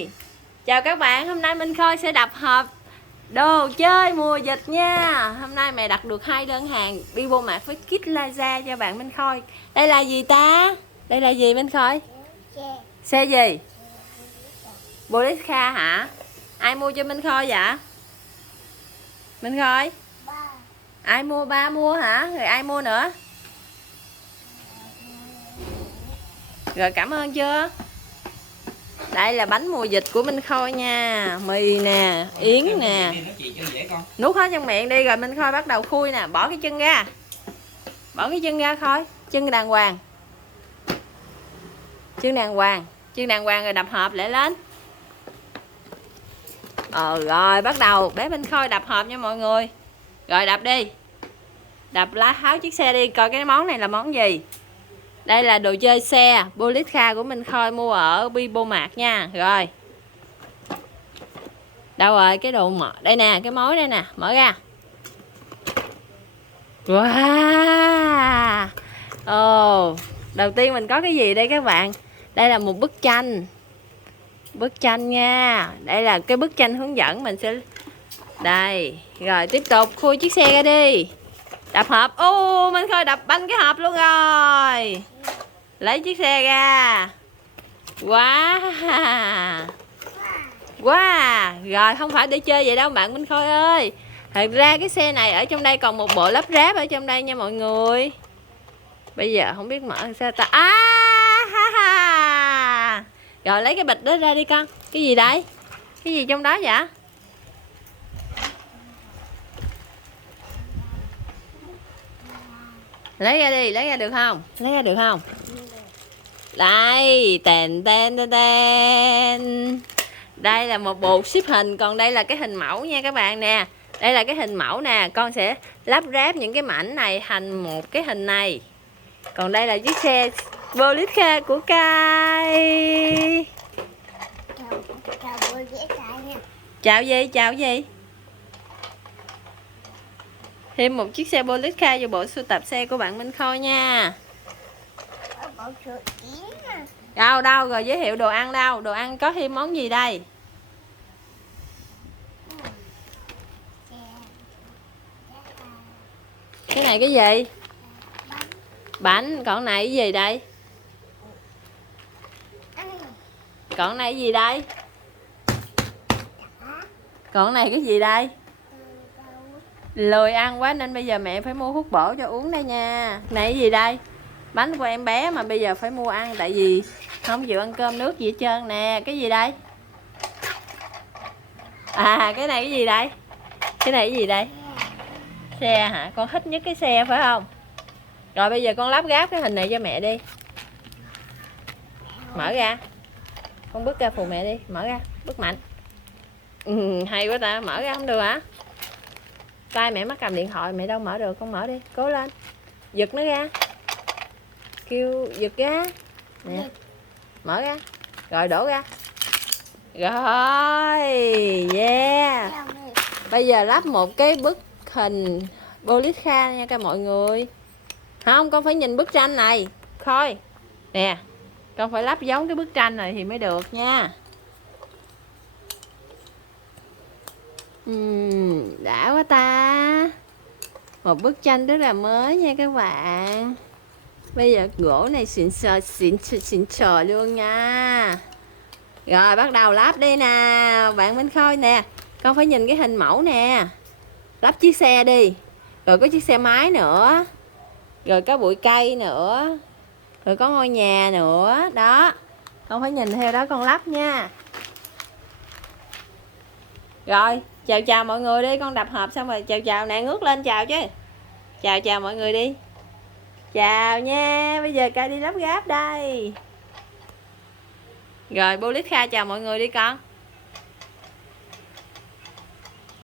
Rồi, chào các bạn, hôm nay Minh Khôi sẽ đập hộp đồ chơi mùa dịch nha. Hôm nay mẹ đặt được 2 đơn hàng Bibo Mart với kit laser cho bạn Minh Khôi. Đây là gì ta? Đây là gì Minh Khôi? Xe gì? Boliska hả? Ai mua cho Minh Khôi vậy? Minh Khôi? Ai mua? Ba mua hả? Rồi ai mua nữa? Rồi cảm ơn chưa? Đây là bánh mùa dịch của Minh Khôi nha. Mì nè, yến nè. Nuốt hết trong miệng đi rồi Minh Khôi bắt đầu khui nè. Bỏ cái chân ra. Bỏ cái chân ra Khôi. Chân đàng hoàng. Chân đàng hoàng. Chân đàng hoàng rồi đập hộp lại lên. Rồi bắt đầu bé Minh Khôi đập hộp nha mọi người. Rồi đập đi. Đập lá tháo chiếc xe đi. Coi cái món này là món gì. Đây là đồ chơi xe Boliska của Minh Khôi mua ở Bibo Mart nha. Rồi. Đâu rồi cái đồ mở. Đây nè cái mối đây nè. Mở ra. Wow. Đầu tiên mình có cái gì đây các bạn. Đây là một bức tranh. Bức tranh nha. Đây là cái bức tranh hướng dẫn mình sẽ. Đây. Rồi tiếp tục khui chiếc xe ra đi. Đập hộp. Minh Khôi đập banh cái hộp luôn rồi. Lấy chiếc xe ra. Wow. Wow. Rồi không phải để chơi vậy đâu bạn Minh Khôi ơi. Thật ra cái xe này ở trong đây còn một bộ lắp ráp ở trong đây nha mọi người. Bây giờ không biết mở sao ta. Ha ha. Rồi lấy cái bịch đó ra đi con. Cái gì đây? Cái gì trong đó vậy? Lấy ra đi, lấy ra được không? Lấy ra được không? Đây, tèn tèn tèn tèn. Đây là một bộ xếp hình, còn đây là cái hình mẫu nha các bạn nè. Đây là cái hình mẫu nè, con sẽ lắp ráp những cái mảnh này thành một cái hình này. Còn đây là chiếc xe Boliska của Kai. Chào gì? Chào gì? Thêm một chiếc xe Boliska vào bộ sưu tập xe của bạn Minh Khôi nha. Đâu rồi giới thiệu đồ ăn đâu. Đồ ăn có thêm món gì đây? Cái này cái gì? Bánh. Còn này cái gì đây? Còn này cái gì đây? Còn này cái gì đây? Lười ăn quá nên bây giờ mẹ phải mua thuốc bổ cho uống đây nha. Này cái gì đây? Bánh của em bé mà bây giờ phải mua ăn tại vì không chịu ăn cơm nước gì hết trơn nè. Cái gì đây? Cái này cái gì đây? Cái này cái gì đây? Xe hả? Con thích nhất cái xe phải không? Rồi bây giờ con lắp ráp cái hình này cho mẹ đi. Mở ra. Con bước ra phụ mẹ đi. Mở ra. Bước mạnh. Hay quá ta. Mở ra không được hả? Tay mẹ mắc cầm điện thoại. Mẹ đâu mở được. Con mở đi. Cố lên. Giật nó ra. Kêu giật ra. Nè. Mở ra. Rồi đổ ra. Rồi. Yeah. Bây giờ lắp một cái bức hình Boliska nha các mọi người. Không, con phải nhìn bức tranh này. Khôi. Nè. Con phải lắp giống cái bức tranh này thì mới được nha. Đã quá ta. Một bức tranh rất là mới nha các bạn. Bây giờ gỗ này xịn sò luôn nha. Rồi bắt đầu lắp đi nào bạn Minh Khôi nè. Con phải nhìn cái hình mẫu nè. Lắp chiếc xe đi. Rồi có chiếc xe máy nữa. Rồi có bụi cây nữa. Rồi có ngôi nhà nữa. Đó. Con phải nhìn theo đó con lắp nha. Rồi chào mọi người đi. Con đập hộp xong rồi chào nè. Ngước lên chào chứ. Chào mọi người đi. Chào nha. Bây giờ Kai đi lắp ráp đây. Rồi Boliska chào mọi người đi con.